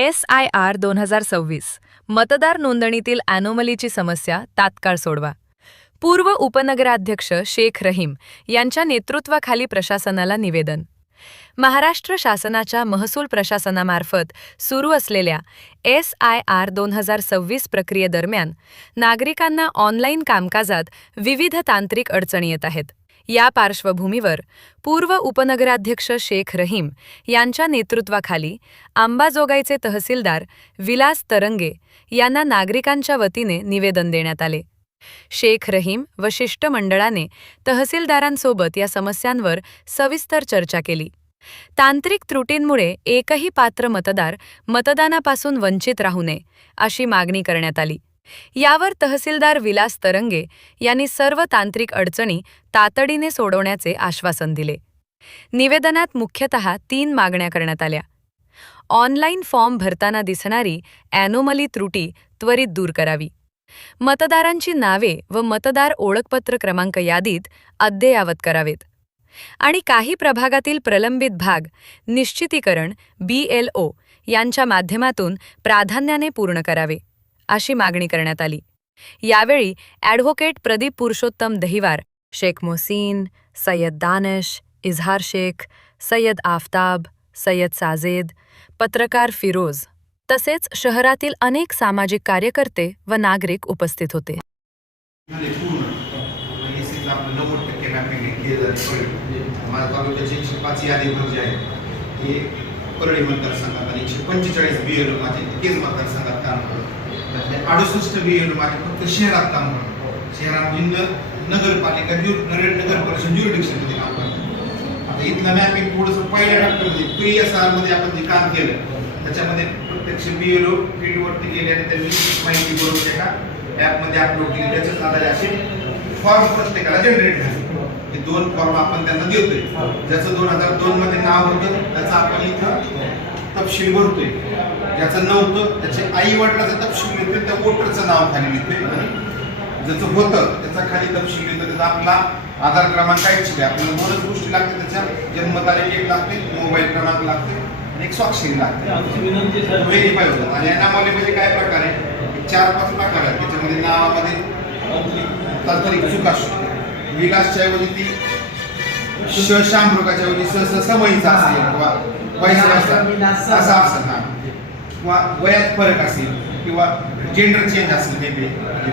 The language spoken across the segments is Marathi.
SIR 2026 मतदार नोंदणीतील अॅनोमलीची समस्या तात्काळ सोडवा. पूर्व उपनगराध्यक्ष शेख रहीम यांच्या नेतृत्वाखाली प्रशासनाला निवेदन. महाराष्ट्र शासनाच्या महसूल प्रशासनामार्फत सुरू असलेल्या SIR 2026 प्रक्रियेदरम्यान नागरिकांना ऑनलाईन कामकाजात विविध तांत्रिक अडचणी येत आहेत. या पार्श्वभूमीवर पूर्व उपनगराध्यक्ष शेख रहीम यांच्या नेतृत्वाखाली अंबाजोगाईचे तहसीलदार विलास तरंगे यांना नागरिकांच्या वतीने निवेदन देण्यात आले. शेख रहीम व शिष्टमंडळाने तहसीलदारांसोबत या समस्यांवर सविस्तर चर्चा केली. तांत्रिक त्रुटींमुळे एकही पात्र मतदार मतदानापासून वंचित राहू नये अशी मागणी करण्यात आली. यावर तहसीलदार विलास तरंगे यांनी सर्व तांत्रिक अडचणी तातडीने सोडवण्याचे आश्वासन दिले. निवेदनात मुख्यतः 3 मागण्या करण्यात आल्या. ऑनलाईन फॉर्म भरताना दिसणारी अॅनोमली त्रुटी त्वरित दूर करावी. मतदारांची नावे व मतदार ओळखपत्र क्रमांक यादीत अद्ययावत करावेत. आणि काही प्रभागातील प्रलंबित भाग निश्चितीकरण BLO यांच्या माध्यमातून प्राधान्याने पूर्ण करावे अशी मागणी करण्यात आली. यावेळी ॲडव्होकेट प्रदीप पुरुषोत्तम दहिवार, शेख मोहसिन, सय्यद दानिश, इजहार शेख, सय्यद आफताब, सय्यद साजेद, पत्रकार फिरोज तसेच शहरातील अनेक सामाजिक कार्यकर्ते व नागरिक उपस्थित होते. परळी मतदारसंघात आणि 145 BLO माझे तेच मतदारसंघात काम करतो. 68 BLO माझे फक्त शहरात काम करतो. शहरामध्ये नगरपालिका नगर परिषद ज्युरिडिक्शनमध्ये काम करतो. आता इथलं मॅपिंग थोडंसं पहिल्या टप्प्यामध्ये PSR मध्ये आपण जे काम केलं त्याच्यामध्ये प्रत्यक्ष BLO फील्डवरती गेले आणि त्यांनी माहिती बरोबर एका ॲपमध्ये अपलोड केली. त्याच्याच आधारे असे फॉर्म प्रत्येकाला जनरेट झाले. हे 2 फॉर्म आपण त्यांना देतोय. ज्याचं 2002 मध्ये नाव होतं त्याचं आपण इथं तपशील भरतोय. ज्याचं नव्हतं त्याचे आई वडिलाचं तपशील लिहितोय, त्या वोटरचं नाव खाली लिहितोय. आणि ज्याचं होतं त्याचा खाली तपशील लिहितोय. त्याचा आपला आधार क्रमांक काय आपल्याला बऱ्याच गोष्टी लागते. त्याच्या जन्मतारीख एक लागते, मोबाईल क्रमांक लागते आणि एक स्वाक्षरी लागते. व्हेरीफाय होतं. आणि अॅनोमली म्हणजे काय प्रकार आहे? 4-5 प्रकार आहेत. त्याच्यामध्ये नावामध्ये तांत्रिक चूक असते. विलासच्या ऐवजी ती शामृगाच्या ऐवजी समयीचा असेल किंवा पैसा असा असेल ना, किंवा वयात फरक असेल किंवा जेंडर चेंज असेल, मेबी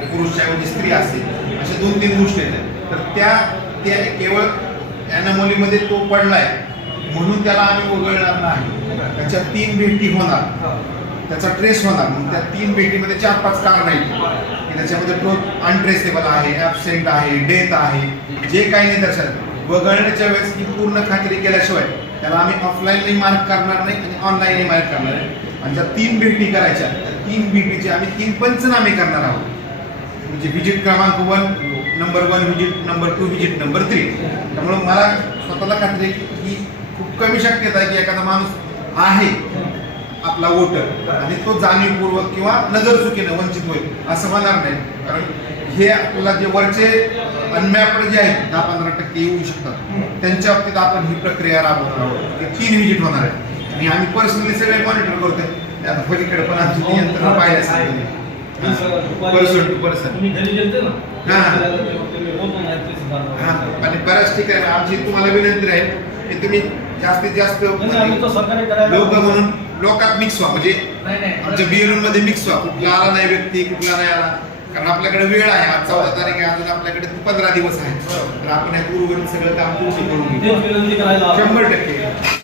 पुरुषच्या ऐवजी स्त्री असेल, अशा 2-3 गोष्टी आहेत. तर त्या केवळ अॅनोमलीमध्ये तो पडलाय म्हणून त्याला आम्ही वगळणार नाही. त्याच्या 3 भेटी होणार, त्याचा ट्रेस होणार. मग त्या 3 भेटीमध्ये 4-5 कारण आहेत की त्याच्यामध्ये तो अनट्रेसेबल आहे, ॲबसेंट आहे, डेथ आहे, जे काही निदर्शन वगळण्याच्या वेळेस ही पूर्ण खात्री केल्याशिवाय त्याला आम्ही ऑफलाईनही मार्क करणार नाही आणि ऑनलाईनही मार्क करणार नाही. आणि ज्या 3 भेटी करायच्या त्या 3 भेटीचे आम्ही 3 पंचनामे करणार आहोत. म्हणजे व्हिजिट क्रमांक 1, number 1 visit, number 2 visit, number 3. त्यामुळे मला स्वतःला खात्री की खूप कमी शक्यता आहे की एखादा माणूस आहे आपला वोटर आणि तो जाणीवपूर्वक किंवा नजरचुकीनं वंचित होईल असं होणार नाही. कारण हे आपल्याला जे वरचे अनमॅप्ड जे आहेत 10-15% येऊ शकतात त्यांच्या बाबतीत आपण ही प्रक्रिया राबवणार आहोत. 3 व्हिजिट होणार आहे आणि आम्ही पर्सनली सगळे मॉनिटर करतोय. आता पलीकडे पण आमची यंत्रणा पाहिल्यास पर्सन टू पर्सन. आणि बऱ्याच ठिकाणी आमची तुम्हाला विनंती आहे की तुम्ही जास्तीत जास्त लोक म्हणून लोकात मिक्स व्हा. म्हणजे आमच्या BLO मध्ये मिक्स व्हा. कुठला आला नाही व्यक्ती, कुठला नाही आला. कारण आपल्याकडे वेळ आहे. आज 14 तारीख आहे, अजून आपल्याकडे 15 दिवस आहे. तर आपण या पूर्ववरील सगळं काम पूर्ण करून घेऊ 100%.